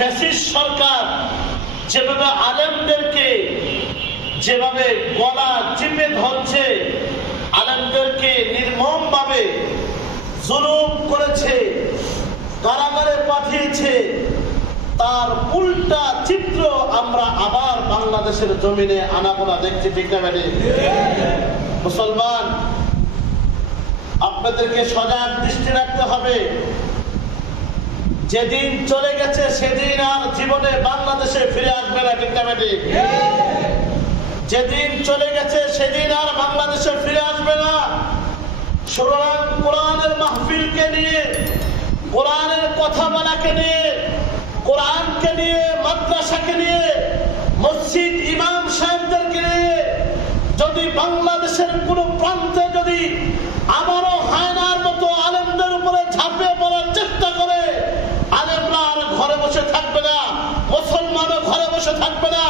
Fascist সরকার যেভাবে আলেমদেরকে যেভাবে গলা চিপে ধরছে, আলেমদেরকে নির্মমভাবে জুলুম করেছে, কারাগারে পাঠিয়েছে, তার উল্টা চিত্র আমরা আবার বাংলাদেশের জমিনে আনাগোনা দেখছি। ঠিক না বেটি? মুসলমান, আপনাদেরকে সজাগ দৃষ্টি রাখতে হবে। যেদিন চলে গেছে সেদিন আর জীবনে বাংলাদেশে ফিরে আসবে না। ঠিক না বেটি? যেদিন চলে গেছে সেদিন আর বাংলাদেশে ফিরে আসবে না। সুতরাং কোরআনের মাহফিলকে নিয়ে, কোরআনের কথা বলাকে নিয়ে, কোরআনকে নিয়ে, মাদ্রাসাকে নিয়ে, মসজিদ ইমাম সাহেবদেরকে নিয়ে যদি বাংলাদেশের কোনো প্রান্তে যদি আমারও হায়নার মতো আলেমদের উপরে ঝাঁপিয়ে পড়ার চেষ্টা করে, আলেমরা আর ঘরে বসে থাকবে না, মুসলমানও ঘরে বসে থাকবে না।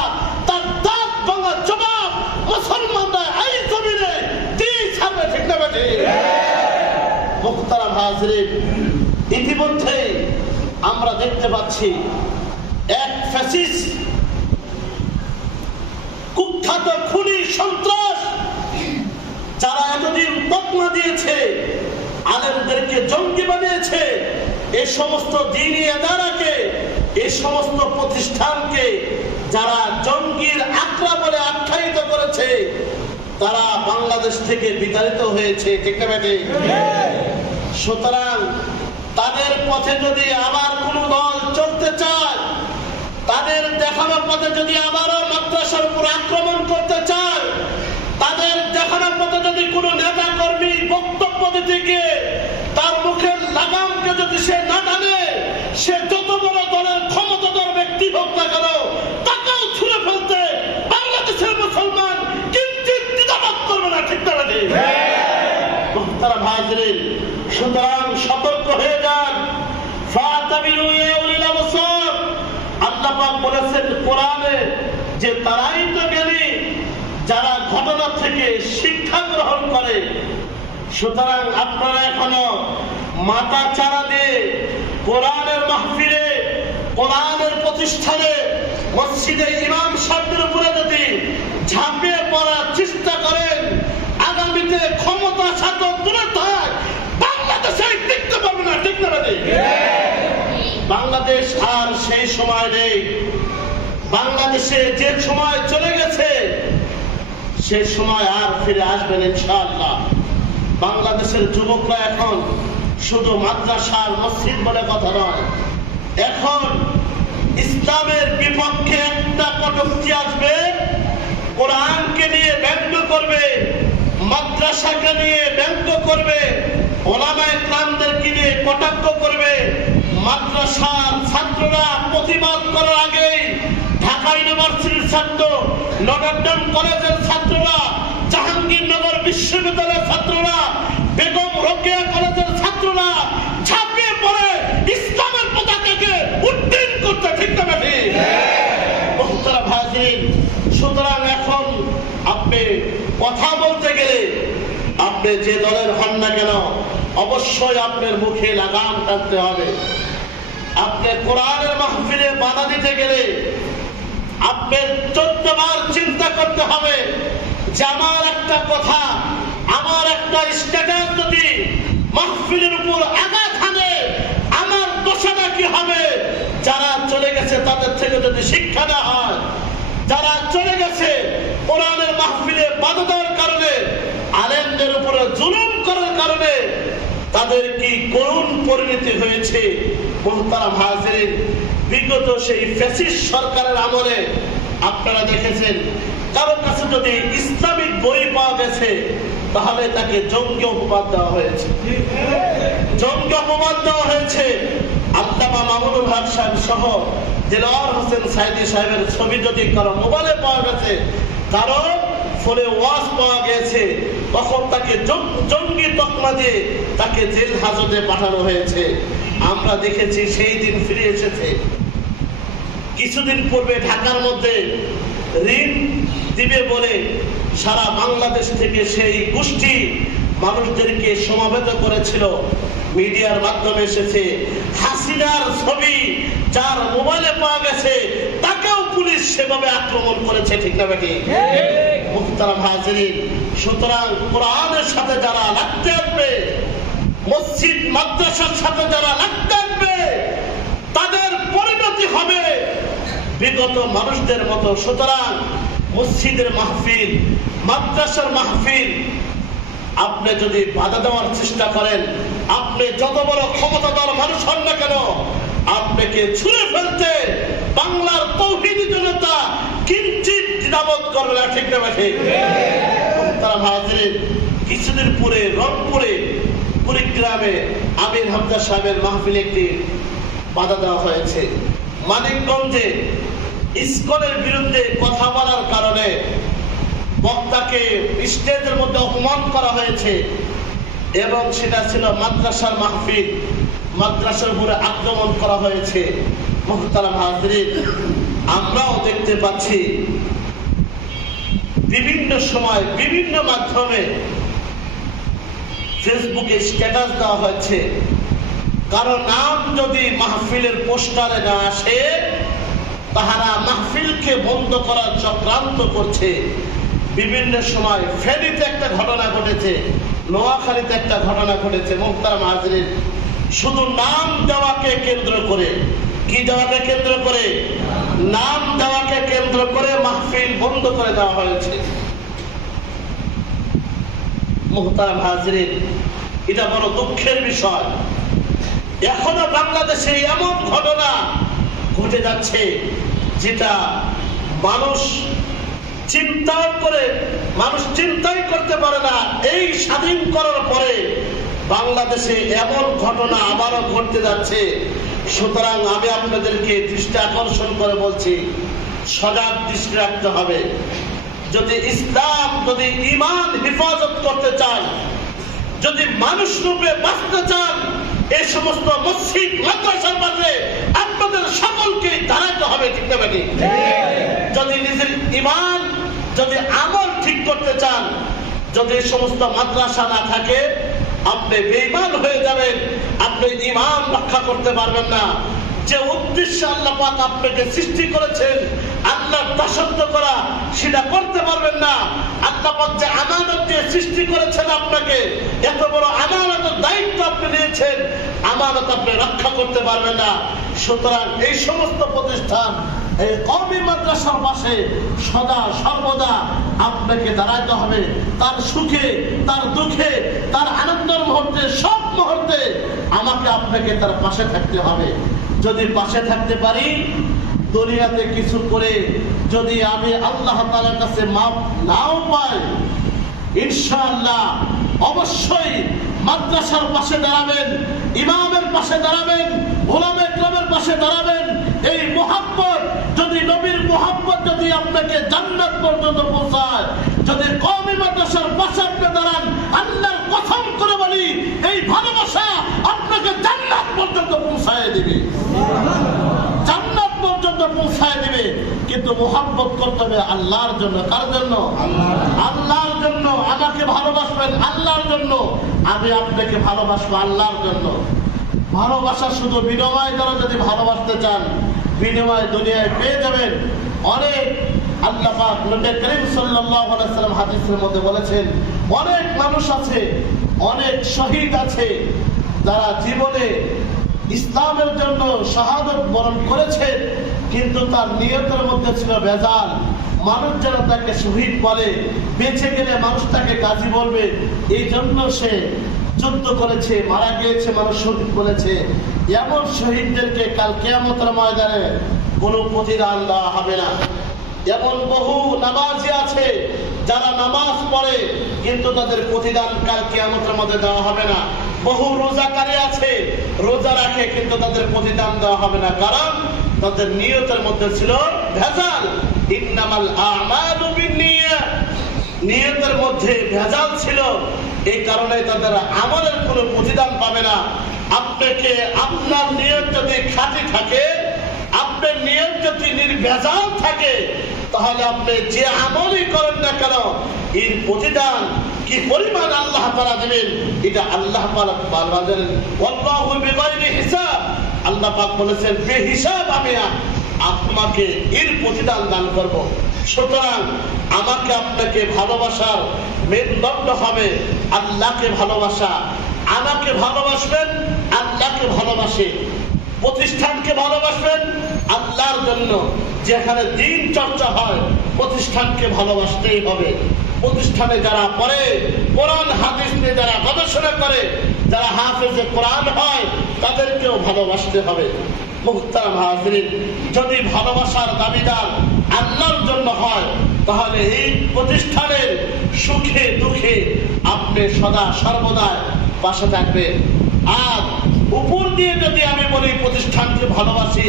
তার দাঁত ভাঙা জবাব মুসলমানরা এই জমিনে দিয়ে ছাড়বে। ঠিক না বেটি? মুহতারাম হাজরিন, ইতিমধ্যে আমরা দেখতে পাচ্ছি এক ফ্যাসিস্ট কুখ্যাত খুনি সন্ত্রাস যারা এতদিন তকমা দিয়েছে, আলেমদেরকে জঙ্গি বানিয়েছে, এই সমস্ত দ্বীনি ইদারাকে, এই সমস্ত প্রতিষ্ঠানকে যারা জঙ্গির আকরা বলে আখ্যায়িত করেছে, তারা বাংলাদেশ থেকে বিতাড়িত হয়েছে। ঠিক না বেটি? সুতরাং তাদের পথে যদি আবার কোন দল চলতে চায়, তাদের দেখানো পথে যদি আবারও মাদ্রাসার উপর আক্রমণ করতে চায়, তাদের দেখানো পথে যদি কোন নেতা কর্মী বক্তব্য দিতে গিয়ে তার মুখের লাগামকে যদি সে না টানে, সে যত বড় দলের ক্ষমতাধর ব্যক্তি হোক না কেন, তাকেও ছুঁড়ে ফেলতে বাংলাদেশের মুসলমান কিঞ্চিৎ দ্বিধাবোধ করবে না। ঠিক না বেটি? মুহতারাম হাজরিন, সুতরাং সতর্ক হয়ে যান। ফাতাবিরু ইয়া উলিল আবসার, আল্লাহ পাক বলেছেন কোরআনে যে তারাই তো জ্ঞানী যারা ঘটনা থেকে শিক্ষা গ্রহণ করে। সুতরাং আপনারা এখনো মাথা চারা দিয়ে কোরআনের মাহফিলে, কোরআনের প্রতিষ্ঠানে, মসজিদে ইমাম সাহেবদের উপরে যদি ঝাঁপিয়ে পড়ার চেষ্টা করেন, আগামীতে ক্ষমতা শাসন দূরে থাক, বাংলাদেশে টিকতে পারবে না। ঠিক না বেটি? বাংলাদেশ আর সেই সময় নেই। বাংলাদেশে যে সময় চলে গেছে সে সময় আর ফিরে আসবে না ইনশাআল্লাহ। বাংলাদেশের যুবকরা এখন শুধু মাদ্রাসার মসজিদ বলে কথা নয়, এখন ইসলামের বিপক্ষে একটা কটূক্তি আসবে, কোরআনকে নিয়ে ব্যঙ্গ করবে, মাদ্রাসাকে নিয়ে ব্যঙ্গ করবে, ওলামায়ে কেরামদেরকে নিয়ে কটাক্ষ করবে। মাদ্রাসার ছাত্ররা প্রতিবাদ করার আগেই ঢাকা ইউনিভার্সিটির ছাত্র, নটরডেম কলেজের ছাত্ররা, জাহাঙ্গীরনগর বিশ্ববিদ্যালয়ের ছাত্ররা, বেগম রোকেয়া কলেজের ছাত্ররা ঝাঁপিয়ে পড়ে ইসলামের পতাকাকে উড্ডীন করতে। ঠিক না বেটি? মুহতারাম হাজরিন, সুতরাং এখন আপনি কথা বলতে গেলে, আপনি যে দলের হন না কেন, অবশ্যই আপনার মুখে লাগাম টানতে হবে। আপনি কোরআনের মাহফিলে বাধা দিতে গেলে আপনার 14 বার চিন্তা করতে হবে যে আমার একটা কথা, আমার একটা স্ট্যাটাস যদি মাহফিলের উপর আঘাত হানে, আমার দশাটা কি হবে? যারা চলে গেছে তাদের থেকে যদি শিক্ষা না হয়, যারা চলে গেছে কোরআনের মাহফিলে বাধা দেওয়ার কারণে, আলেমদের উপরে জুলুম করার কারণে তাদের কি করুণ পরিণতি হয়েছে। মুহতারাম হাজরিন, বিগত সেই ফ্যাসিস্ট সরকারের আমলে আপনারা দেখেছেন, কারো কাছে যদি ইসলামিক বই পাওয়া গেছে তাহলে তাকে জঙ্গি অপবাদ দেওয়া হয়েছে, জঙ্গি অপবাদ দেওয়া হয়েছে। আল্লামা মামুনুল হক সাহেব সহ দেলোয়ার হোসেন সাইদি সাহেবের ছবি যদি কারো মোবাইলে পাওয়া গেছে, কারো ফোনে ওয়াজ পাওয়া গেছে, তখন তাকে জঙ্গি তকমা দিয়ে তাকে জেল হাজতে পাঠানো হয়েছে। আমরা দেখেছি সেই দিন ফিরে এসেছে। কিছুদিন পূর্বে ঢাকার মধ্যে ঋণ দিবে বলে সারা বাংলাদেশ থেকে সেই গোষ্ঠী মানুষদেরকে সমাবেত করেছিল। মিডিয়ার মাধ্যমে এসেছে হাসিনার ছবি যার মোবাইলে পাওয়া গেছে তাকেও পুলিশ সেভাবে আক্রমণ করেছে, ঠিক না বেটি? মুহতারাম হাজিরিন, সুতরাং কোরআনের সাথে যারা লাগতে আসবে, মসজিদ মাদ্রাসার সাথে যারা লাগতে আসবে, তাদের পরিণতি হবে বিগত মানুষদের মতো। সুতরাং মসজিদের মাহফিল, মাদ্রাসার মাহফিল আপনি যদি বাধা দেওয়ার চেষ্টা করেন, আপনি যত বড় ক্ষমতাধর মানুষ হন না কেন, আপনাকে ছুঁড়ে ফেলতে বাংলার তৌহিদি জনতা কিঞ্চিত দ্বিধাবোধ করবে না, ঠিক না বেঠে? তারা হাজির কিছুদিন পরে রংপুরে কুড়িগ্রামে আমির হামজা সাহেবের মাহফিলে একটি বাধা দেওয়া হয়েছে। মানিকগঞ্জে ইসকনের বিরুদ্ধে কথা বলার কারণে বক্তাকে স্টেজের মধ্যে অপমান করা হয়েছে এবং সেটা ছিল মাদ্রাসার মাহফিল, মাদ্রাসার উপরে আক্রমণ করা হয়েছে। মুহতারাম হাজিরিন, আমরাও দেখতে পাচ্ছি বিভিন্ন সময় বিভিন্ন মাধ্যমে ফেসবুকে স্ট্যাটাস দেওয়া হয়েছে, কারো নাম যদি মাহফিলের পোস্টারে না আসে তাহারা মাহফিলকে বন্ধ করার চক্রান্ত করছে। বিভিন্ন সময় ফেনীতে একটা ঘটনা ঘটেছে, নোয়াখালীতে একটা ঘটনা ঘটেছে। মুহতারাম হাজিরিন, শুধু নাম দেওয়াকে কেন্দ্র করে, কি দেওয়াকে কেন্দ্র করে? নাম দেওয়াকে কেন্দ্র করে মাহফিল বন্ধ করে দেওয়া হয়েছে। মুহতারাম হাজিরিন, এটা বড় দুঃখের বিষয়। এখনো বাংলাদেশে এমন ঘটনা ঘটে যাচ্ছে যেটা মানুষ চিন্তাই করতে পারে না। এই স্বাধীন করার পরে বাংলাদেশে এমন ঘটনা আবারও ঘটতে যাচ্ছে। সুতরাং আমি আপনাদেরকে দৃষ্টি আকর্ষণ করে বলছি, সজাগ দৃষ্টি রাখতে হবে। যদি ইসলাম, যদি ঈমান হেফাজত করতে চান, যদি মানুষ রূপে বাঁচতে চান, এই সমস্ত মসজিদ মাদ্রাসার পাশে আপনাদের সকলকে দাঁড়াতে হবে, ঠিক না বেটি? যদি নিজের ঈমান, যদি আমল ঠিক করতে চান, যদি এই সমস্ত মাদ্রাসা না থাকে আপনি বেঈমান হয়ে যাবেন, আপনি ঈমান রক্ষা করতে পারবেন না। যে উদ্দেশ্যে আল্লাহ পাক আপনাকে সৃষ্টি করেছেন, আল্লাহর দাসত্ব করা, সেটা করতে পারবেন না। আল্লাহ পাক যে আমানত দিয়ে সৃষ্টি করেছেন আপনাকে, এত বড় আমানতের দায়িত্ব আপনি নিয়েছেন, আমানত আপনি রক্ষা করতে পারবেন না। সুতরাং এই সমস্ত প্রতিষ্ঠান, এই কওমি মাদ্রাসার পাশে সদা সর্বদা আপনাকে দাঁড়াতে হবে। তার সুখে, তার দুঃখে, তার আনন্দের মুহূর্তে, সব মুহূর্তে আমাকে আপনাকে তার পাশে থাকতে হবে। যদি পাশে থাকতে পারি, দুনিয়াতে কিছু করে যদি আমি আল্লাহ তাআলার কাছে মাপ নাও পাই, ইনশাআল্লাহ অবশ্যই মাদ্রাসার পাশে দাঁড়াবেন, ইমামের পাশে দাঁড়াবেন, ওলামা ইকরামের পাশে দাঁড়াবেন। এই মুহাব্বত, যদি নবীর মুহাব্বত যদি আপনাকে জান্নাত পর্যন্ত পৌঁছায়, যদি কওমি মাদ্রাসার পাশে আপনি দাঁড়ান, আল্লাহর কসম করে বলি, এই ভালোবাসা আপনাকে জান্নাত পর্যন্ত পৌঁছায় দিবে, জান্নাত পর্যন্ত পৌঁছায় দিবে। কিন্তু মুহাব্বত করতে হবে আল্লাহর জন্য। কার জন্য? আল্লাহর জন্য। আমাকে ভালোবাসবেন আল্লাহর জন্য, আমি আপনাকে ভালোবাসবো আল্লাহর জন্য। ভালোবাসা শুধু বিনিময় দ্বারা যদি ভালোবাসতে চান, বিনিময় দুনিয়ায় পেয়ে যাবেন অনেক। আল্লাহ পাক নবী করিম সাল্লাল্লাহু আলাইহি সাল্লাম হাদিসের মধ্যে বলেছেন, অনেক মানুষ আছে, অনেক শহীদ আছে যারা জীবনে ইসলামের জন্য শাহাদত বরণ করেছেন, কিন্তু তার নিয়তের মধ্যে ছিল ভেজাল। মানুষ যারা তাকে শহীদ বলে, বেঁচে গেলে মানুষ তাকে গাজী বলবে, এই জন্য সে যুদ্ধ করেছে, মারা গিয়েছে, মানুষ শহীদ বলেছে। এমন শহীদদেরকে কাল কিয়ামতের ময়দানে কোনো প্রতিদান দেওয়া হবে না। এমন বহু নামাজি আছে যারা নামাজ পড়ে, কিন্তু তাদের প্রতিদান কাল কিয়ামতের মধ্যে দেওয়া হবে না। বহু রোজাকারী আছে, রোজা রাখে, কিন্তু তাদের প্রতিদান দেওয়া হবে না, কারণ তাদের নিয়তের মধ্যে ছিল ভেজাল। ইন্নামাল আমালু বিন্নিয়াত, নিয়তের মধ্যে ভেজাল ছিল, এই কারণে তাদের আমলের কোনো প্রতিদান পাবে না। আপনাকে, আপনার নিয়ত যদি খাঁটি থাকে, আপনার নিয়ত যদি নির্ভেজাল থাকে, তাহলে আপনি যে আমলই করেন না কেন, এর প্রতিদান কি পরিমাণ আল্লাহ তাআলা দেবেন, এটা আল্লাহ পাক জানেন। আল্লাহু বিগাইরি হিসাব, আল্লাহ পাক বলেছেন বেহিসাব আমি আপনাকে এর প্রতিদান দান করব। সুতরাং আমাকে আপনাকে ভালোবাসার মেরুদণ্ড হবে আল্লাহকে ভালোবাসা। আমাকে ভালোবাসবেন, আল্লাহকে ভালোবাসে। প্রতিষ্ঠানকে ভালোবাসবেন আল্লাহর জন্য। যেখানে দিন চর্চা হয় প্রতিষ্ঠানকে ভালোবাসতেই হবে। প্রতিষ্ঠানে যারা পড়ে, কোরআন হাদিস নিয়ে যারা গবেষণা করে, যারা হাফেজে কোরআন হয়, তাদেরকেও ভালোবাসতে হবে। মুহতারাম হাজরিন, যদি ভালোবাসার দাবিদার আল্লাহর জন্য হয়, তাহলে এই প্রতিষ্ঠানের সুখে দুঃখে আপনি সদা সর্বদা পাশে থাকবেন। আর উপর দিয়ে যদি আমি বলি প্রতিষ্ঠানকে ভালোবাসি,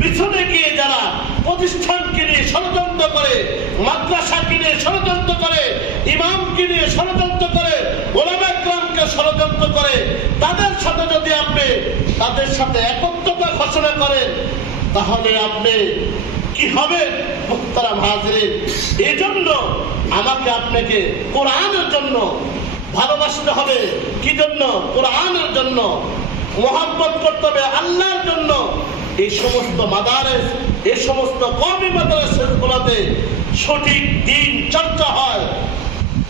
পিছনে গিয়ে যারা প্রতিষ্ঠানকে নিয়ে ষড়যন্ত্র করে, মাদ্রাসাকে নিয়ে ষড়যন্ত্র করে, ইমামকে নিয়ে ষড়যন্ত্র করে, ওলামা ইকরামকে ষড়যন্ত্র করে, তাদের সাথে যদি আপনি তাদের সাথে একত্রতা ঘোষণা করেন, তাহলে আপনি কি হবে? মুহতারাম হাজরিন, এই জন্য আমাকে আপনাকে কোরআনের জন্য ভালোবাসতে হবে। কি জন্য? কোরআনের জন্য। মোহাব্বত করতে হবে আল্লাহর জন্য। এই সমস্ত মাদারেস, এই সমস্ত কওমি মাদ্রাসাগুলোতে সঠিক দিন চর্চা হয়।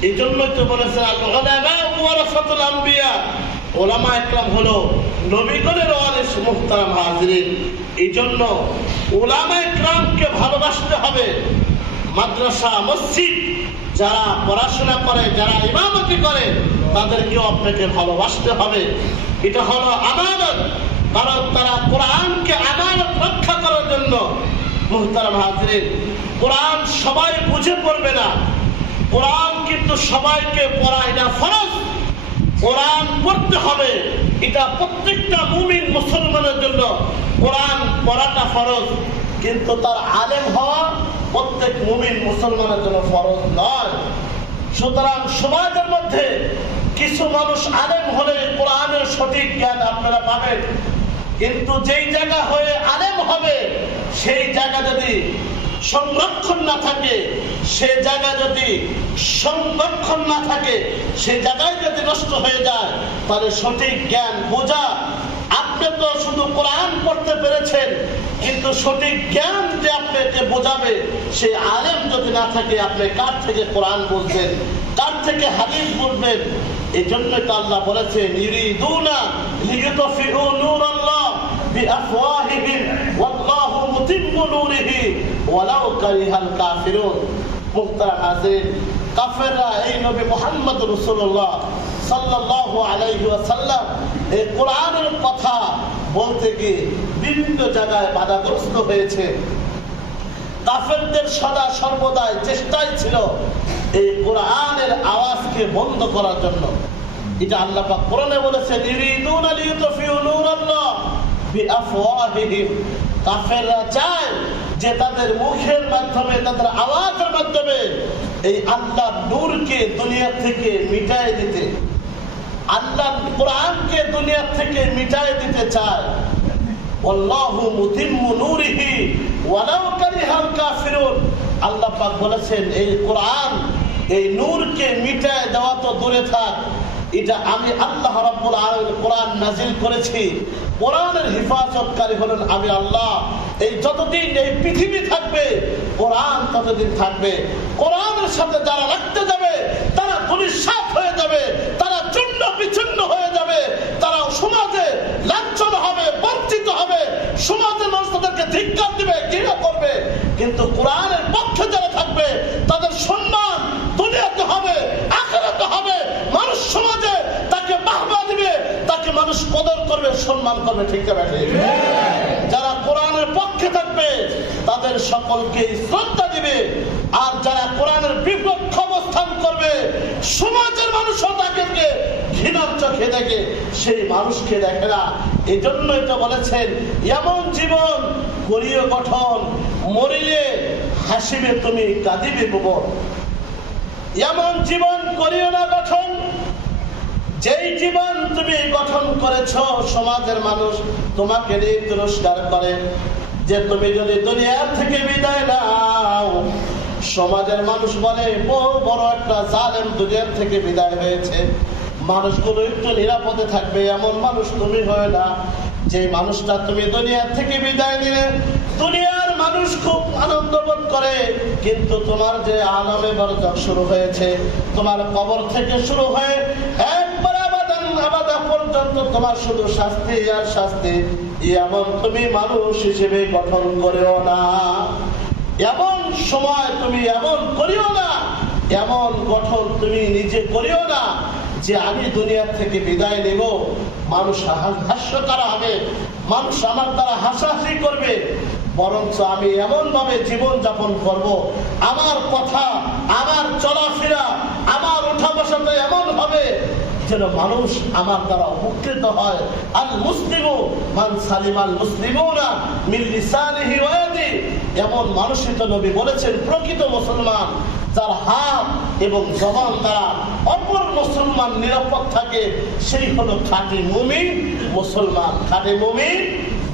এই জন্যই তো বলেছে আল-উলামা ওয়ারাসাতুল আম্বিয়া, ওলামা ইকরাম হলো নবীগণের ওয়ারিস। মুহতারাম হাজরিন, এই জন্য ওলামা ইকরামকে ভালোবাসতে হবে। মাদ্রাসা, মসজিদ যারা পড়াশোনা করে, যারা ইমামতি করে, তাদেরকেও আপনাকে ভালোবাসতে হবে। এটা হলো আমানত, কারণ তারা কোরআনকে আমানত রক্ষা করার জন্য। মুহতারাম হাজরিন, কোরআন সবাই বুঝে পড়বে না। কোরআন কিন্তু সবাইকে পড়ায় না, ফরজ। কোরআন পড়তে হবে, এটা প্রত্যেকটা মুমিন মুসলমানের জন্য কোরআন পড়াটা ফরজ। কিন্তু তার আলেম হওয়া প্রত্যেক মুমিন মুসলমানের জন্য ফরজ নয়। সুতরাং সমাজের মধ্যে কিছু মানুষ আলেম হলে কোরআনের সঠিক জ্ঞান আপনারা পাবেন, কিন্তু যেই জায়গা হয়ে আলেম হবে সেই জায়গা যদি সংরক্ষণ না থাকে, সে জায়গা যদি সংরক্ষণ না থাকে, সে জায়গায় যদি নষ্ট হয়ে যায়, তাহলে সঠিক জ্ঞান বোঝা। আপনি তো শুধু কোরআন পড়তে পেরেছেন, কিন্তু সঠিক জ্ঞান যে আপনাকে বোঝাবে সেই আলেম যদি না থাকে, আপনি কার থেকে কোরআন বুঝবেন, কার থেকে হাদিস বুঝবেন? এই জন্যই তো আল্লাহ বলেছেন ইউরিদুনা লিইউতফিউ নূরাল্লাহ বিআফওয়াহিহিম ওয়াল্লাহু মুতিম্মু নূরিহি ওয়ালাউ কারিহাল কাফিরুন। মুহতারাম হাজিরিন, কাফেররা এই নবী মুহাম্মদ রাসূলুল্লাহ সাল্লাল্লাহু আলাইহি ওয়াসাল্লাম এই কোরআনের কথা বলতে গিয়ে বিভিন্ন জায়গায় বাধাগ্রস্ত হয়েছে। কাফেরদের সদা সর্বদাই চেষ্টাই ছিল এই কোরআনের আওয়াজকে বন্ধ করার জন্য। এটা আল্লাহ পাক কোরআনে বলেছেন ইউরিদুনা লিইউতফিউ নূরাল্লাহ বিআফওয়াহিহিম। কাফেররা চায় যে তাদের মুখের মাধ্যমে, তাদের আওয়াজের মাধ্যমে এই আল্লাহর নূরকে দুনিয়া থেকে মিটায় দিতে, আল্লাহর কোরআনকে দুনিয়া থেকে মিটায় দিতে চায়। আল্লাহু মুতিম্মু নূরিহি ওয়ালাউ কারিহাল কাফিরুন। আল্লাহ পাক বলেছেন এই কোরআন, এই নূরকে মিটায় দেওয়া তো দূরে থাক, এটা আমি আল্লাহ রাব্বুল আলামিন কোরআন নাজিল করেছি। কোরআনের হিফাজতকারী হলেন আমি আল্লাহ। এই যতদিন এই পৃথিবী থাকবে কোরআন ততদিন থাকবে। কোরআনের সাথে যারা লাগতে যাবে তারা ধূলিসাৎ হয়ে যাবে, তারা চূর্ণ বিচূর্ণ হয়ে যাবে, তারা সমাজে লাঞ্ছন হবে, বঞ্চিত হবে, সমাজের মানুষ তাদেরকে ধিক্কার দিবে, ঘৃণা করবে। কিন্তু কোরআনের পক্ষে যারা থাকবে তাদের সম্মান দুনিয়াতে হবে, আখিরাতে হবে। মানুষ সমাজে তাকে বাহবা দিবে, তাকে মানুষ কদর করবে, সম্মান করবে। ঠিক আছে? যারা কোরআনের পক্ষে থাকবে তাদের সকলকে শ্রদ্ধা দিবে, আর যারা কোরআনের বিপক্ষ অবস্থান করবে সমাজের মানুষও তাদেরকে ঘৃণার চোখে দেখে, সেই মানুষকে দেখে না। এই জন্যই তো বলেছেন এমন জীবন করিও গঠন, মরিলে হাসিবে তুমি, কাঁদিবে ভুবন। এমন জীবন করিও না গঠন, যেই জীবন তুমি গঠন করেছো সমাজের মানুষ তোমাকে নিয়ে তিরস্কার করে। যে তুমি যদি দুনিয়া থেকে বিদায় নাও, সমাজের মানুষ বলে বহু বড় একটা জালেম দুনিয়া থেকে বিদায় হয়েছে, মানুষগুলো একটু নিরাপদে থাকবে। এমন মানুষ তুমি হয় না। যে মানুষটা তুমি দুনিয়া থেকে বিদায় নিলে দুনিয়ার মানুষ খুব আনন্দ বোধ করে, কিন্তু তোমার যে আলমে বরজখ শুরু হয়েছে, তোমার কবর থেকে শুরু হয়ে একবার আবাদা পর্যন্ত তোমার শুধু শাস্তি আর শাস্তি, এমন তুমি মানুষ হিসেবে গঠন করিও না। এমন সময় তুমি এমন করিও না, এমন গঠন তুমি নিজে করিও না যে আমি দুনিয়া থেকে বিদায় নেব, মানুষ হাস্য করা হবে, মানুষ আমার দ্বারা হাসাহাসি করবে, বরঞ্চ আমি এমন ভাবে জীবন যাপন করব, আমার কথা, আমার চলাফেরা, আমার উঠা বসাতে এমন হবে যেন মানুষ আমার দ্বারা উপকৃত হয়। আল মুসলিমু মান সালিমাল মুসলিমুনা মিন লিসানিহি ওয়া ইয়াদিহি, এমন মানুষই তো নবী বলেছেন প্রকৃত মুসলমান, যার হাত এবং জবান দ্বারা অপর মুসলমান নিরাপদ থাকে, সেই হলো খাঁটি মুমিন মুসলমান। খাঁটি মুমিন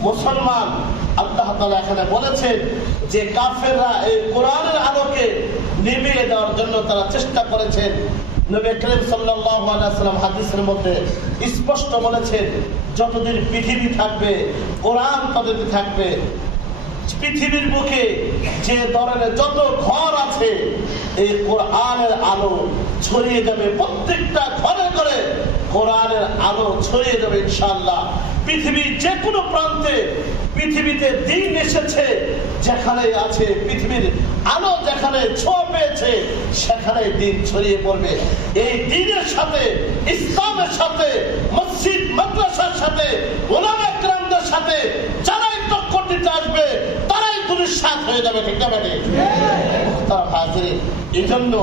মুসলমান। আল্লাহ তাআলা এখানে বলেছেন যে কাফেররা এই কোরআনের আলোকে নিভিয়ে দেওয়ার জন্য তারা চেষ্টা করেছেন। নবী করিম সাল্লাল্লাহু আলাইহি ওয়াসাল্লাম হাদিসের মধ্যে স্পষ্ট বলেছেন, যতদিন পৃথিবী থাকবে কোরআন ততদিন থাকবে। পৃথিবীর বুকে যে ধরনের যত ঘর আছে, এই কোরআনের আলো ছড়িয়ে যাবে, প্রত্যেকটা ঘরে ঘরে কোরআনের আলো ছড়িয়ে যাবে ইনশাআল্লাহ। পৃথিবীর যে কোনো প্রান্তে পৃথিবীতে দিন এসেছে, যেখানে আছে পৃথিবীর আলো যেখানে ছোঁয়া পেয়েছে, সেখানে দিন ছড়িয়ে পড়বে। এই দিনের সাথে, ইসলামের সাথে, মসজিদ মাদ্রাসার সাথে, ওলামা কেরামদের সাথে যারাই টক্কর দিতে আসবে, তারাই দুনিয়ার সাথ হয়ে যাবে। ঠিক না বেটে? তারা হাজির। এই জন্য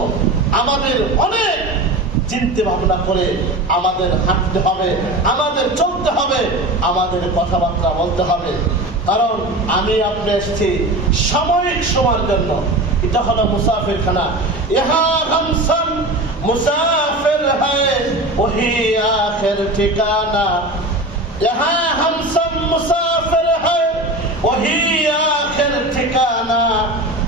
আমাদের অনেক চিন্তা ভাবনা করে আমাদের হাঁটতে হবে, আমাদের চলতে হবে, আমাদের কথাবার্তা বলতে হবে। কারণ আমি আপনি এসেছি সাময়িক সময়ের জন্য। এটা হলো মুসাফির খানা। ইহা হামসম মুসাফির হ্যায় ওহি আখির ঠিকানা, ইহা হামসম মুসাফির হ্যায় ওহি আখির ঠিকানা,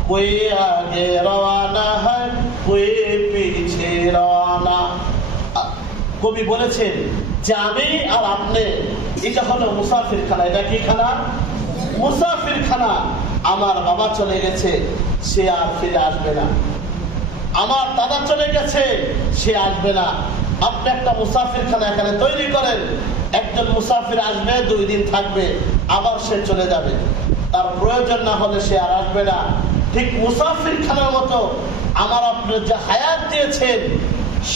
কোই আগে রওয়ানা হ্যায় কোই পিছে রওয়ানা। কবি বলেছেন যে আমি আর আপনি, এটা হলো মুসাফির খানা। এটা কি খানা? মুসাফির খানা। আমার বাবা চলে গেছে, সে আর ফিরে আসবে না। আমার দাদা চলে গেছে, সে আসবে না। আপনি একটা মুসাফির খানা এখানে তৈরি করেন। একজন মুসাফির আসবে, 2 দিন থাকবে, আবার সে চলে যাবে। তার প্রয়োজন না হলে সে আর আসবে না। ঠিক মুসাফির খানার মতো আমার আপনি যে হায়াত দিয়েছেন,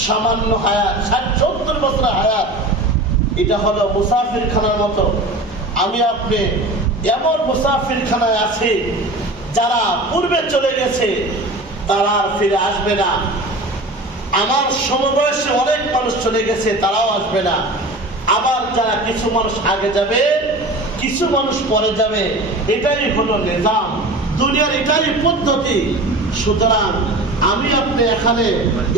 সামান্য হায়াত, 60-70 বছর হায়াত, এটা হলো মুসাফির খানার মতো। আমি আপনি এমন মুসাফির খানায় আছি, যারা পূর্বে চলে গেছে তারা আর ফিরে আসবে না। আমার সমবয়সে অনেক মানুষ চলে গেছে, তারাও আসবে না। আবার যারা কিছু মানুষ আগে যাবে, কিছু মানুষ পরে যাবে। এটাই হলো নিজাম, দুনিয়ার এটাই পদ্ধতি। সুতরাং আমি আপনি এখানে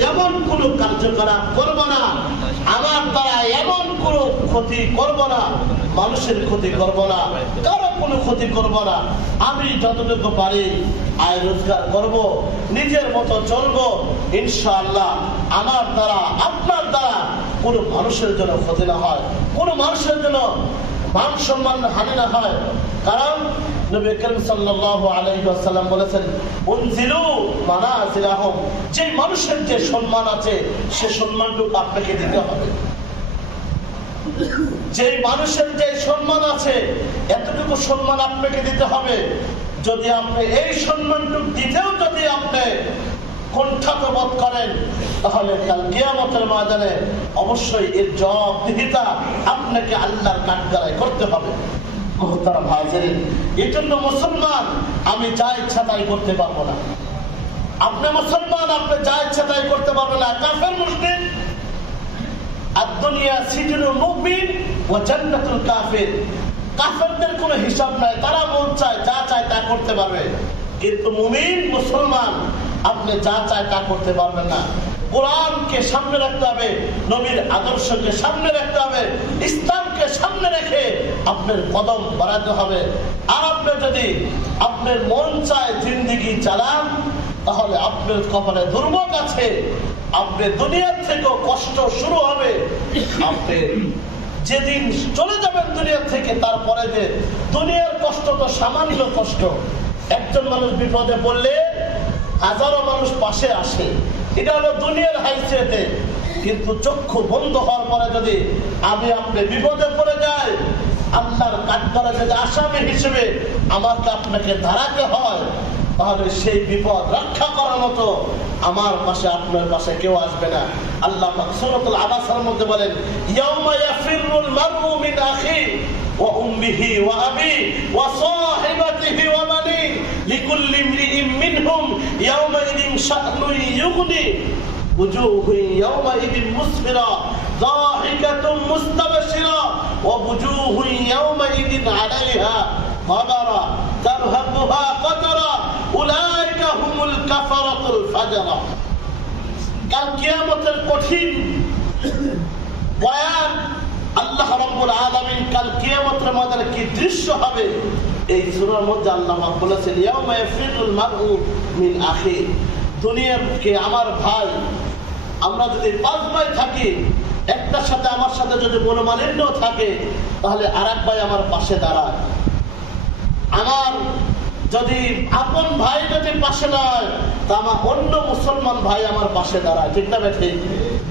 এমন কোন কার্যকলাপ করব না, আমার দ্বারা এমন কোন ক্ষতি করব না, মানুষের ক্ষতি করব না, কারো কোনো ক্ষতি করব না। আমি যতটুকু পারি আয় রোজগার করব, নিজের মতো চলবো ইনশাআল্লাহ। আমার দ্বারা, আপনার দ্বারা কোনো মানুষের জন্য ক্ষতি না হয়, কোনো মানুষের জন্য মান সম্মান হানি না হয়। কারণ নবী করিম সাল্লাল্লাহু আলাইহি ওয়াসাল্লাম বলেছেন, উনজিলু মানাজিলাহুম, যে মানুষের যে সম্মান আছে সে সম্মানটুকু আপনাকে দিতে হবে। যে মানুষের যে সম্মান আছে এতটুকু সম্মান আপনাকে দিতে হবে। যদি আপনি এই সম্মানটুকু দিতেও যদি আপনি কণ্ঠাত বোধ করেন, তাহলে কাল কিয়ামতের ময়দানে অবশ্যই এর জবাবদিহিতা আপনাকে আল্লাহর কাঠগড়ায় করতে হবে। মুহতারাম হাজিরিন, এই জন্য মুসলমান আমি যা ইচ্ছা তাই করতে পারবো না। আপনি মুসলমান, আপনি যা ইচ্ছা তাই করতে পারবেন না। কাফের মুশরিক, আদ-দুনিয়া সিজনুল মুমিন ওয়া জান্নাতুল কাফির। কাফেরদের কোনো হিসাব নাই, তারা মন চায় যা চায় তা করতে পারবে। কিন্তু মুমিন মুসলমান আপনি যা চায় তা করতে পারবেন না। কোরআনকে সামনে রাখতে হবে, নবীর আদর্শকে সামনে রাখতে হবে, ইসলামকে সামনে রেখে আপনার কদম বাড়াতে হবে। আর আপনি যদি আপনার মন চায় জিন্দেগি চালান, তাহলে আপনার কপালে দুর্ভোগ আছে, আপনার দুনিয়ার থেকেও কষ্ট শুরু হবে। আপনি যেদিন চলে যাবেন দুনিয়া থেকে, তারপরে যে দুনিয়ার কষ্ট তো সামান্য কষ্ট। একজন মানুষ বিপদে পড়লে হাজারো মানুষ পাশে আসে, এটা হলো দুনিয়ার হাইসিয়তে। কিন্তু চক্ষু বন্ধ হওয়ার পরে যদি আমি আপনি বিপদে পড়ে যাই, আল্লাহর কাঠগড়ায় যদি আসামি হিসেবে আমাকে আপনাকে দাঁড়াতে হয়, তাহলে সেই বিপদ রক্ষা করার মতো আমার পাশে আপনার পাশে কেউ আসবে না। আল্লাহ পাক সূরাতুল আবাসার মধ্যে বলেন, ইয়াউমা ইয়াফিরুল মারউ মিন আখি ওয়া উম্মিহি ওয়া আবি ওয়া সাহিবাতিহি ওয়া বানি লিকুল্লি ইমরিইম মিনহুম ইয়াউমাইদিন শা'নুন ইউগনি ওয়াজুহুন ইয়াউমাইদিন মুসফিরা যাহিকাতুন মুস্তাবশিরা ওয়া ওয়াজুহুন ইয়াউমাইদিন আলাইহা গাবারা তারহাকুহা কাতারা উলাইকা হুমুল কাফারাতুল ফাজরা। কাল কিয়ামতের কঠিন বয়ান আল্লাহ রাব্বুল আলামিন কাল কিয়ামতের ময়দানে কি দৃশ্য হবে এই সূরার মধ্যে আল্লাহ পাক বলেছেন, ইয়াউমা ইয়াফিরুল মারউ মিন আখি। দুনিয়াকে আমার ভাই, আমরা যদি 5 ভাই থাকি, একটার সাথে আমার সাথে যদি মনোমালিন্য থাকে, তাহলে আরেক ভাই আমার পাশে দাঁড়ায়। আমার যদি আপন ভাই যদি পাশে নয়, তা আমার অন্য মুসলমান ভাই আমার পাশে দাঁড়ায়, ঠিক না ঠিক?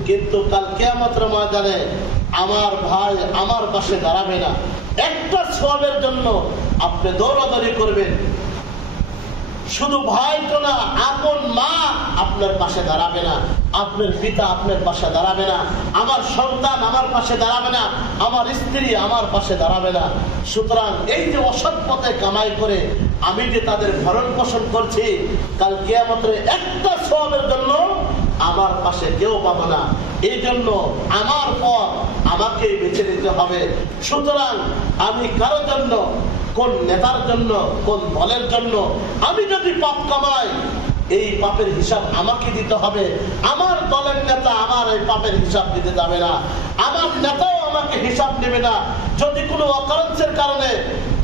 কিন্তু কাল কিয়ামতের ময়দানে আমার ভাই আমার পাশে দাঁড়াবে না। একটা সওয়াবের জন্য আপনি দৌড়াদৌড়ি করবেন, শুধু ভাই তো না, আপন মা আপনার পাশে দাঁড়াবে না, আপনার পিতা আপনার পাশে দাঁড়াবে না, আমার সন্তান আমার পাশে দাঁড়াবে না, আমার স্ত্রী আমার পাশে দাঁড়াবে না। সুতরাং এই যে অসৎ পথে কামাই করে আমি যে তাদের ভরণ পোষণ করছি, কাল কিয়ামতের একটা সওয়াবের জন্য আমার পাশে কেউ পাবে না। এই জন্য আমার পথ আমাকেই বেছে নিতে হবে। সুতরাং আমি কারোর জন্য, কোন নেতার জন্য, কোন দলের জন্য আমি যদি পাপ কামাই, এই পাপের হিসাব আমাকে দিতে হবে। আমার দলের নেতা আমার এই পাপের হিসাব দিতে যাবে না, আমার নেতাও আমাকে হিসাব নেবে না। যদি কোনো অকারণের কারণে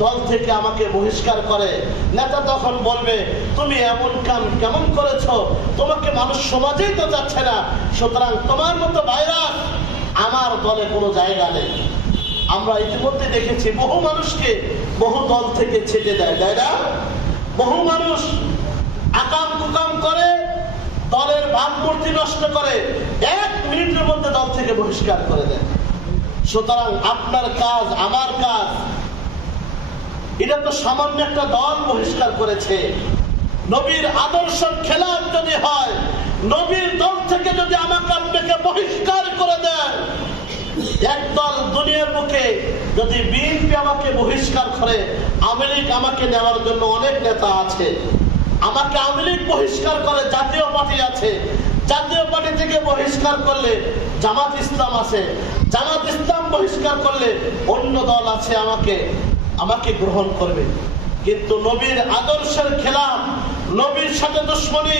দল থেকে আমাকে বহিষ্কার করে, নেতা তখন বলবে, তুমি এমন কাম কেমন করেছো, তোমাকে মানুষ সমাজেই তো যাচ্ছে না, সুতরাং তোমার মতো ভাইরাস আমার দলে কোনো জায়গা নেই। আমরা ইতিমধ্যে দেখেছি বহু মানুষকে বহু দল থেকে ছেড়ে দেয়, তাই না? বহু মানুষ আকাম কুকাম করে, দলের ভাবমূর্তি নষ্ট করে, 1 মিনিটের মধ্যে দল থেকে বহিষ্কার করে দেয়। সুতরাং আপনার কাজ, আমার কাজ, এটা তো সামান্য একটা দল বহিষ্কার করেছে। নবীর আদর্শের খেলাফ যদি হয়, নবীর দল থেকে যদি আমাকে আপনাকে বহিষ্কার করে দেয়, একদল দুনিয়ার মুখে যদি বিএনপি আমাকে বহিষ্কার করে, আওয়ামী লীগ আমাকে নেওয়ার জন্য অনেক নেতা আছে, আমাকে আওয়ামী লীগ বহিষ্কার করে, জাতীয় পার্টি আছে, জাতীয় পার্টি থেকে বহিষ্কার করলে জামাত ইসলাম আছে, জামাত ইসলাম বহিষ্কার করলে অন্য দল আছে আমাকে গ্রহণ করবে। কিন্তু নবীর আদর্শের খেলাফ, নবীর সাথে দুশ্মনী,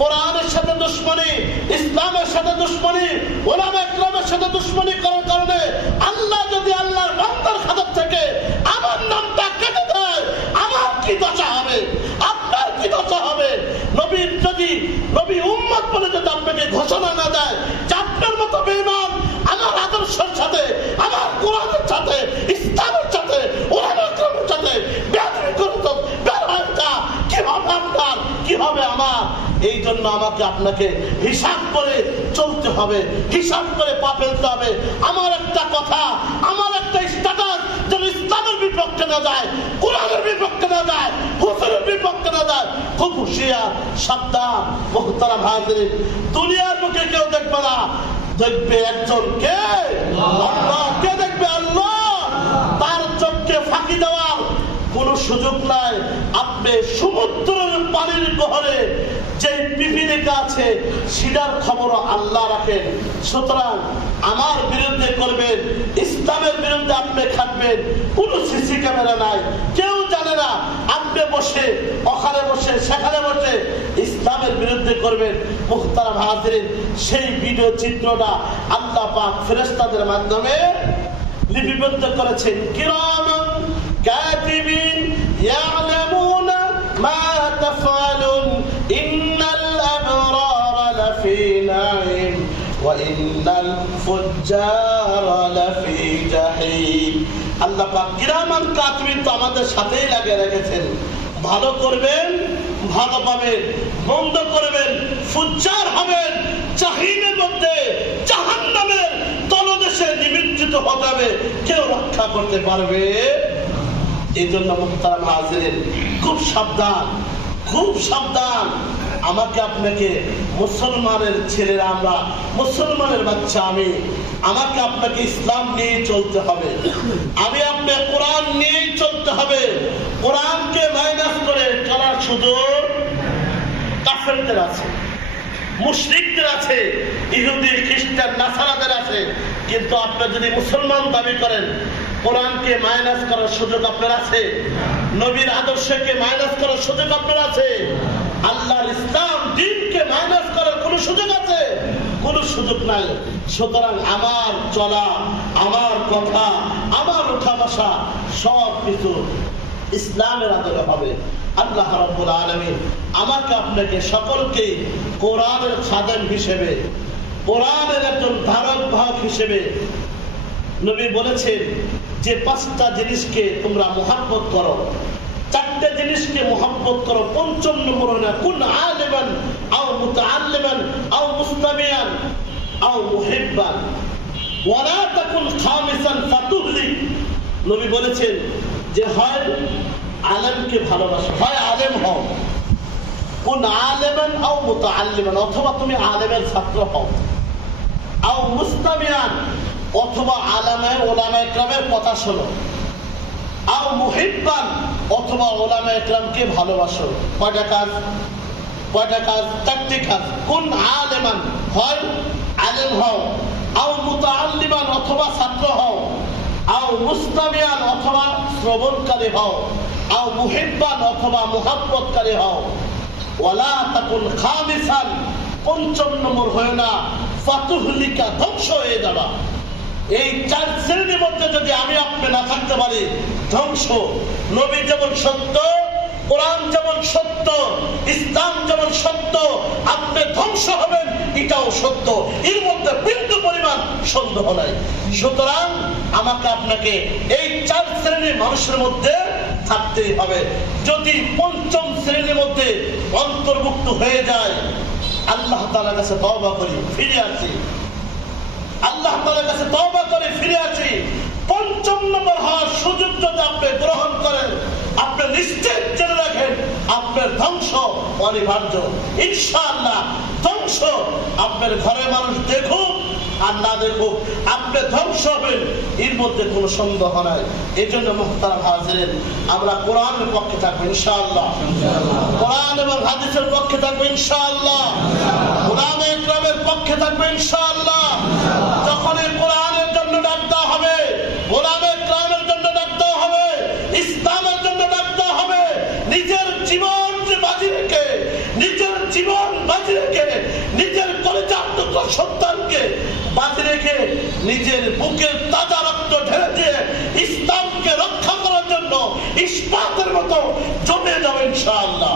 কোরআনের সাথে দুশ্মনী, ইসলামের সাথে দুশ্মনী, ওলামা ইকরামের সাথে দুশ্মনী করার কারণে আল্লাহ যদি আল্লাহর বান্দার খাতা থেকে আমার নামটা কেটে দেয়, আমার কি দশা হবে, আপনার কি দশা হবে? নবীর যদি নবী উম্মত বলে যদি আপনাকে ঘোষণা না দেয় যে আপনার মতো বেঈমান আমার আদর্শের সাথে, আমার কোরআনের সাথে, ইসলামের সাথে, ওলামা ইকরামের সাথে বেয়াদবি করতে বের হয়ে যা, কি হবে আপনার, কি হবে আমার? এই জন্য আমাকে আপনাকে হিসাব করে চলতে হবে, হিসাব করে পা ফেলতে হবে। আমার একটা কথা, আমার একটা স্ট্যাটাস যেন ইসলামের বিপক্ষে না যায়, কোরআনের বিপক্ষে না যায়, হুজুরের বিপক্ষে না যায়। খুব হুঁশিয়ার, সাবধান মুহতারাম হাজিরিন। দুনিয়ার মুখে কেউ দেখবে না, দেখবে একজন, কে? আল্লাহ। কে দেখবে? আল্লাহ। তার চোখকে ফাঁকি দেওয়ার কোন সুযোগ নাই। আপনি সমুদ্রের পানির গহরে যে পিপিলিকা আছে সেটার খবর আল্লাহ রাখেন। সুতরাং আমার বিরুদ্ধে করবেন, ইসলামের বিরুদ্ধে আপনি খাটবেন, কোন সিসি ক্যামেরা নাই, কেউ জানে না। আপনি বসে ওখানে বসে সেখানে বসে ইসলামের বিরুদ্ধে করবেন। মুহতারাম হাজিরিন, সেই ভিডিও চিত্রটা আল্লাহ পাক ফেরেশতাদের মাধ্যমে লিপিবদ্ধ করেছেন। কিরামান কাতিবিন ইয়ালামুনা মা তাফআলুন ইন্নাল আবরারা লাফি নাঈম ওয়া ইন্নাল ফুজ্জারা লাফি জাহিম। আল্লাহ পাক কিরামান কাতিবিন তো আমাদের সাথেই লাগিয়ে রেখেছেন। ভালো করবেন ভালো পাবেন, বন্ধ করবেন ফুজ্জার হবেন, জাহিমের মধ্যে জাহান্নামের তলদেশে নিমজ্জিত হতে হবে, কেউ রক্ষা করতে পারবে। এই জন্য মুহতারাম হাজিরিন, খুব সাবধান, খুব সাবধান। আমাকে আপনাকে মুসলমানের ছেলেরা, আমরা মুসলমানের বাচ্চা, আমাকে আপনাকে ইসলাম নিয়ে চলতে হবে, আমি আপনার কোরআন নিয়েই চলতে হবে। কোরআনকে মাইনাস করে চলার সুযোগ কাফেরদের আছে, মুশরিকদের আছে, ইহুদি খ্রিস্টান নাসারাদের আছে। কিন্তু আপনি যদি মুসলমান দাবি করেন, কোরআনকে মাইনাস করার সুযোগ আপনার আছে, নবীর আদর্শকে মাইনাস করার সুযোগ আপনার আছে, আল্লাহর ইসলাম দ্বীনকে মাইনাস করার কোন সুযোগ আছে? কোন সুযোগ নাই। সুতরাং আমার চলা, আমার কথা, আমার উঠা বসা সব কিছু ইসলামের আদলে হবে। আল্লাহ রাব্বুল আলামিন আমাকে আপনাকে সকলকে কোরআনের খাদেম হিসেবে, কোরআনের একজন ধারক বাহক হিসেবে, নবী বলেছেন যে 5টা জিনিসকে তোমরা মুহাব্বত করো, 4টে জিনিসকে মুহাব্বত করো। 5ম নম্বর হলো কুন আলিমান আও মুতাআল্লিমান আও মুস্তামিয়ান আও মুহিব্বান ওয়ালা তাকুন খামিসান ফাতুহলি। নবী বলেছেন যে হয় আলেমকে ভালোবাসো, হয় আলেম হও, কুন আলিমান আও মুতাআল্লিমান, অথবা তুমি আলেমের ছাত্র হও, আও মুস্তামিয়ান, অথবা ওলামায়ে কেরামের কথা শোনো, আও মুহিব্বান, অথবা ওলামায়ে কেরামকে ভালোবাসো। কয়টা কাজ? 4টি কাজ। কোন আলেমান, হয় আলেম হও, আও মুতাআল্লিমান, অথবা ছাত্র হও, আও মুস্তামিয়ান, অথবা শ্রবণকারী হও, আও মুহিব্বান, অথবা মুহাব্বতকারী হও, ওয়ালা তাকুন খামিসান, 5ম নম্বর হয় না ফাতুহলিকা, ধ্বংস হয়ে যাবা। এই 4 শ্রেণীর মধ্যে যদি আমি আপনি না থাকতে পারি, ধ্বংস। নবী যেমন সত্য, কোরআন যেমন সত্য, ইসলাম যেমন সত্য, আপনি ধ্বংস হবেন এটাও সত্য, এর মধ্যে বিন্দু পরিমাণ সন্দেহ নাই। সুতরাং আমাকে আপনাকে এই 4 শ্রেণীর মানুষের মধ্যে থাকতেই হবে। যদি 5ম শ্রেণীর মধ্যে অন্তর্ভুক্ত হয়ে যায়, আল্লাহ তাআলার কাছে তওবা করি, ফিরে আসি, আল্লাহ তাআলার কাছে তওবা করে ফিরে আসি। 5ম নম্বর হওয়ার সুযোগ যদি আপনি গ্রহণ করেন, আপনি নিশ্চিত জেনে রাখেন আপনার ধ্বংস অনিবার্য। ইনশাআল্লাহ ধ্বংস, আপনার ঘরে মানুষ দেখুক আর না দেখুক, আপনি ধ্বংস হবেন, এর মধ্যে কোনো সন্দেহ নাই। এই জন্য মুহতারাম হাজিরিন, আমরা কোরআনের পক্ষে থাকবো ইনশাআল্লাহ, কোরআন এবং হাদিসের পক্ষে থাকবো ইনশাআল্লাহ, উলামায়ে কেরামের পক্ষে থাকবো ইনশাআল্লাহ। যখন এই কোরআনের জন্য ডাক দেওয়া হবে, উলামায়ে কেরামের জন্য ডাক দেওয়া হবে, ইসলামের জন্য ডাক দেওয়া হবে, নিজের জীবন বাজি রেখে, নিজের জীবন বাজি রেখে, নিজের কলেজার টুকরো সন্তানকে বাজি রেখে, নিজের বুকের তাজা রক্ত ঢেলে দিয়ে ইসলামকে রক্ষা করার জন্য ইস্পাতের মতো জমে যাবে ইনশাআল্লাহ।